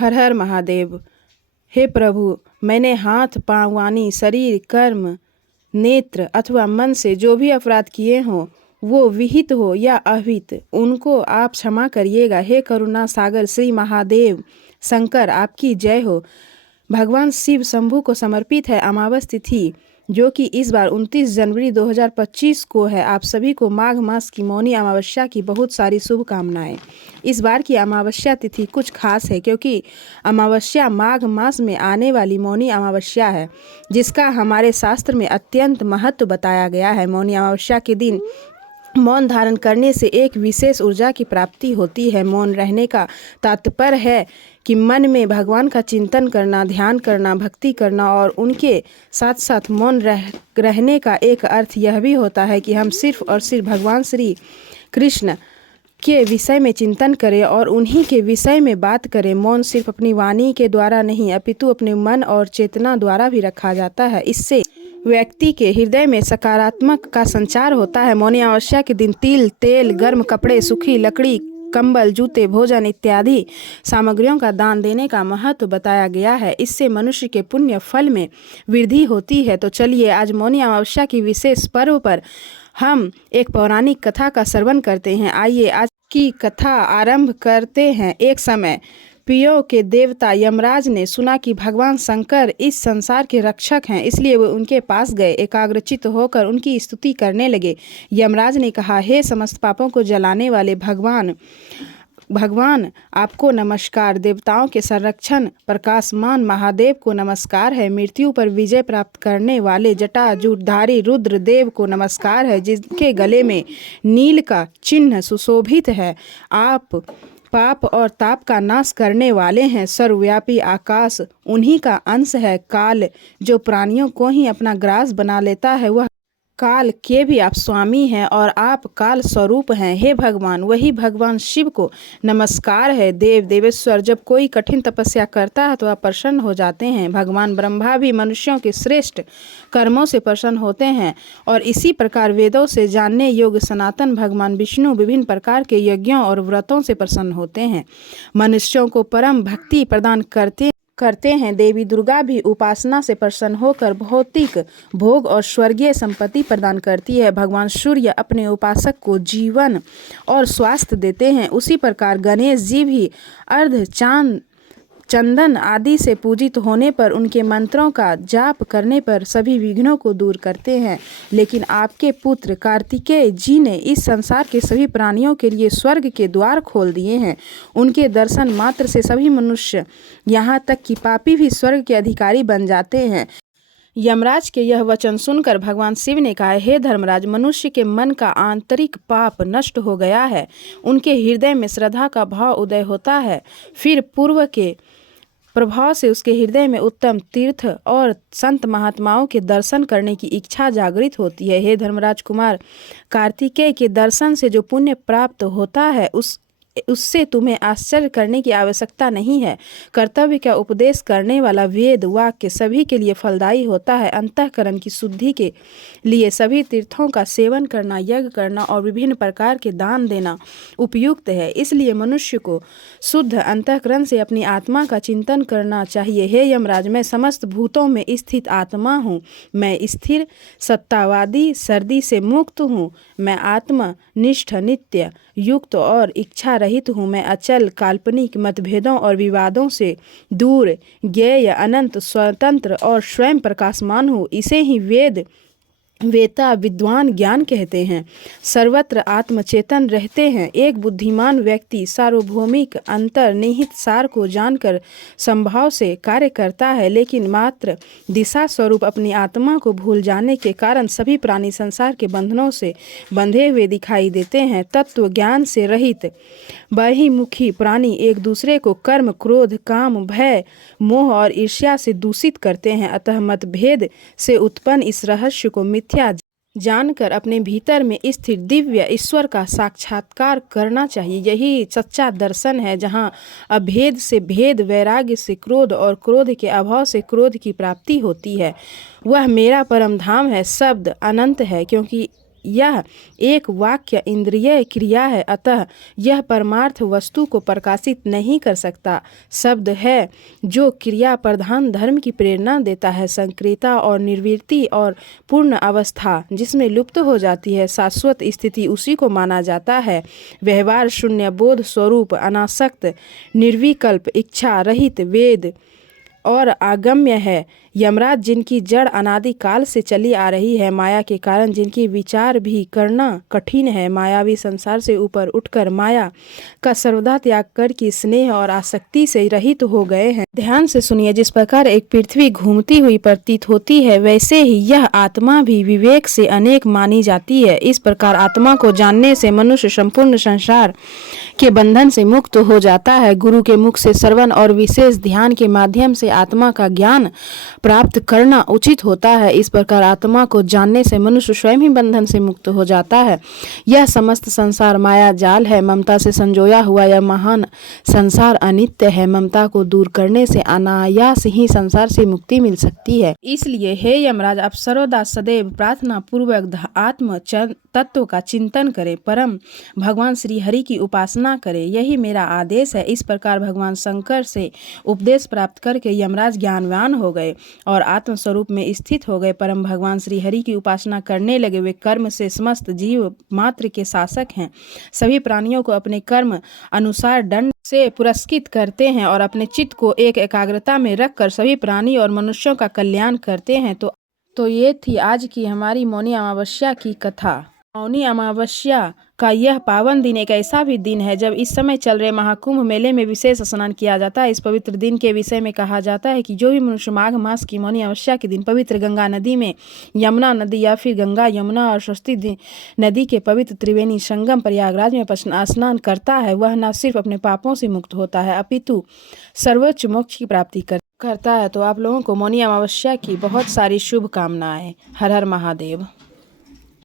हर हर महादेव। हे प्रभु, मैंने हाथ पाँव वाणी शरीर कर्म नेत्र अथवा मन से जो भी अपराध किए हों, वो विहित हो या अविहित, उनको आप क्षमा करिएगा। हे करुणा सागर श्री महादेव शंकर, आपकी जय हो। भगवान शिव शंभु को समर्पित है अमावस तिथि, जो कि इस बार 29 जनवरी 2025 को है। आप सभी को माघ मास की मौनी अमावस्या की बहुत सारी शुभकामनाएं। इस बार की अमावस्या तिथि कुछ खास है, क्योंकि अमावस्या माघ मास में आने वाली मौनी अमावस्या है, जिसका हमारे शास्त्र में अत्यंत महत्व बताया गया है। मौनी अमावस्या के दिन मौन धारण करने से एक विशेष ऊर्जा की प्राप्ति होती है। मौन रहने का तात्पर्य है कि मन में भगवान का चिंतन करना, ध्यान करना, भक्ति करना, और उनके साथ साथ मौन रहने का एक अर्थ यह भी होता है कि हम सिर्फ और सिर्फ भगवान श्री कृष्ण के विषय में चिंतन करें और उन्हीं के विषय में बात करें। मौन सिर्फ अपनी वाणी के द्वारा नहीं, अपितु अपने मन और चेतना द्वारा भी रखा जाता है। इससे व्यक्ति के हृदय में सकारात्मक का संचार होता है। मौनी अमावस्या के दिन तिल, तेल, गर्म कपड़े, सूखी लकड़ी, कंबल, जूते, भोजन इत्यादि सामग्रियों का दान देने का महत्व बताया गया है। इससे मनुष्य के पुण्य फल में वृद्धि होती है। तो चलिए, आज मौनी अमावस्या की विशेष पर्व पर हम एक पौराणिक कथा का श्रवण करते हैं। आइए आज की कथा आरंभ करते हैं। एक समय पियों के देवता यमराज ने सुना कि भगवान शंकर इस संसार के रक्षक हैं, इसलिए वे उनके पास गए। एकाग्रचित्त होकर उनकी स्तुति करने लगे। यमराज ने कहा, हे समस्त पापों को जलाने वाले भगवान आपको नमस्कार। देवताओं के संरक्षण प्रकाशमान महादेव को नमस्कार है। मृत्यु पर विजय प्राप्त करने वाले जटाजूटधारी रुद्र देव को नमस्कार है, जिनके गले में नील का चिन्ह सुशोभित है। आप पाप और ताप का नाश करने वाले हैं। सर्वव्यापी आकाश उन्हीं का अंश है। काल जो प्राणियों को ही अपना ग्रास बना लेता है, वह काल के भी आप स्वामी हैं और आप काल स्वरूप हैं। हे भगवान, वही भगवान शिव को नमस्कार है। देव देवेश्वर जब कोई कठिन तपस्या करता है तो वह प्रसन्न हो जाते हैं। भगवान ब्रह्मा भी मनुष्यों के श्रेष्ठ कर्मों से प्रसन्न होते हैं, और इसी प्रकार वेदों से जानने योग्य सनातन भगवान विष्णु विभिन्न प्रकार के यज्ञों और व्रतों से प्रसन्न होते हैं। मनुष्यों को परम भक्ति प्रदान करते हैं। देवी दुर्गा भी उपासना से प्रसन्न होकर भौतिक भोग और स्वर्गीय संपत्ति प्रदान करती है। भगवान सूर्य अपने उपासक को जीवन और स्वास्थ्य देते हैं। उसी प्रकार गणेश जी भी अर्ध चांद चंदन आदि से पूजित होने पर, उनके मंत्रों का जाप करने पर सभी विघ्नों को दूर करते हैं। लेकिन आपके पुत्र कार्तिकेय जी ने इस संसार के सभी प्राणियों के लिए स्वर्ग के द्वार खोल दिए हैं। उनके दर्शन मात्र से सभी मनुष्य, यहाँ तक कि पापी भी स्वर्ग के अधिकारी बन जाते हैं। यमराज के यह वचन सुनकर भगवान शिव ने कहा, हे धर्मराज, मनुष्य के मन का आंतरिक पाप नष्ट हो गया है। उनके हृदय में श्रद्धा का भाव उदय होता है। फिर पूर्व के प्रभाव से उसके हृदय में उत्तम तीर्थ और संत महात्माओं के दर्शन करने की इच्छा जागृत होती है। हे धर्मराज कुमार, कार्तिकेय के दर्शन से जो पुण्य प्राप्त होता है, उससे तुम्हें आश्चर्य करने की आवश्यकता नहीं है। कर्तव्य का उपदेश करने वाला वेद वाक्य सभी के लिए फलदायी होता है। अंतःकरण की शुद्धि के लिए सभी तीर्थों का सेवन करना, यज्ञ करना और विभिन्न प्रकार के दान देना उपयुक्त है। इसलिए मनुष्य को शुद्ध अंतःकरण से अपनी आत्मा का चिंतन करना चाहिए। हे यमराज, मैं समस्त भूतों में स्थित आत्मा हूँ। मैं स्थिर सत्तावादी सर्दी से मुक्त हूँ। मैं आत्मनिष्ठ नित्य युक्त और इच्छा रहित हूँ। मैं अचल काल्पनिक मतभेदों और विवादों से दूर, ज्ञेय, अनंत, स्वतंत्र और स्वयं प्रकाशमान हूँ। इसे ही वेता विद्वान ज्ञान कहते हैं। सर्वत्र आत्मचेतन रहते हैं। एक बुद्धिमान व्यक्ति सार्वभौमिक अंतर्निहित सार को जानकर संभाव से कार्य करता है, लेकिन मात्र दिशा स्वरूप अपनी आत्मा को भूल जाने के कारण सभी प्राणी संसार के बंधनों से बंधे हुए दिखाई देते हैं। तत्व ज्ञान से रहित बहिर्मुखी प्राणी एक दूसरे को कर्म, क्रोध, काम, भय, मोह और ईर्ष्या से दूषित करते हैं। अतः मतभेद से उत्पन्न इस रहस्य को मिथ्या जानकर अपने भीतर में स्थित दिव्य ईश्वर का साक्षात्कार करना चाहिए। यही सच्चा दर्शन है, जहाँ अभेद से भेद, वैराग्य से क्रोध और क्रोध के अभाव से क्रोध की प्राप्ति होती है। वह मेरा परम धाम है। शब्द अनंत है, क्योंकि यह एक वाक्य इंद्रिय क्रिया है, अतः यह परमार्थ वस्तु को प्रकाशित नहीं कर सकता। शब्द है जो क्रिया प्रधान धर्म की प्रेरणा देता है। संक्रियता और निर्वृत्ति और पूर्ण अवस्था जिसमें लुप्त हो जाती है, शाश्वत स्थिति उसी को माना जाता है। व्यवहार शून्य बोध स्वरूप अनासक्त निर्विकल्प इच्छा रहित वेद और आगम्य है। यमराज जिनकी जड़ अनादि काल से चली आ रही है, माया के कारण जिनकी विचार भी करना कठिन है, मायावी संसार से ऊपर उठकर माया का सर्वदा त्याग कर की स्नेह और आसक्ति से रहित हो गए हैं। ध्यान से सुनिए, जिस प्रकार एक पृथ्वी घूमती हुई प्रतीत होती है, वैसे ही यह आत्मा भी विवेक से अनेक मानी जाती है। इस प्रकार आत्मा को जानने से मनुष्य संपूर्ण संसार के बंधन से मुक्त हो जाता है। गुरु के मुख से श्रवण और विशेष ध्यान के माध्यम से आत्मा का ज्ञान प्राप्त करना उचित होता है। इस प्रकार आत्मा को जानने से मनुष्य स्वयं ही बंधन से मुक्त हो जाता है। यह समस्त संसार माया जाल है। ममता से संजोया हुआ यह महान संसार अनित्य है। ममता को दूर करने से अनायास ही संसार से मुक्ति मिल सकती है। इसलिए हे यमराज, आप सर्वदा सदैव प्रार्थना पूर्वक आत्म तत्व का चिंतन करें, परम भगवान श्री हरि की उपासना करें, यही मेरा आदेश है। इस प्रकार भगवान शंकर से उपदेश प्राप्त करके यमराज ज्ञानवान हो गए और आत्म स्वरूप में स्थित हो गए। परम भगवान श्री हरि की उपासना करने लगे। वे कर्म से समस्त जीव मात्र के शासक हैं। सभी प्राणियों को अपने कर्म अनुसार दंड से पुरस्कृत करते हैं और अपने चित्त को एक एकाग्रता में रखकर सभी प्राणी और मनुष्यों का कल्याण करते हैं। तो ये थी आज की हमारी मौनी अमावस्या की कथा। मौनी अमावस्या का यह पावन दिन एक ऐसा भी दिन है जब इस समय चल रहे महाकुंभ मेले में विशेष स्नान किया जाता है। इस पवित्र दिन के विषय में कहा जाता है कि जो भी मनुष्य माघ मास की मौनी अमावस्या के दिन पवित्र गंगा नदी में, यमुना नदी या फिर गंगा यमुना और सरस्वती नदी के पवित्र त्रिवेणी संगम प्रयागराज में स्नान करता है, वह न सिर्फ अपने पापों से मुक्त होता है अपितु सर्वोच्च मोक्ष की प्राप्ति करता है। तो आप लोगों को मौनी अमावस्या की बहुत सारी शुभकामनाएं। हर हर महादेव।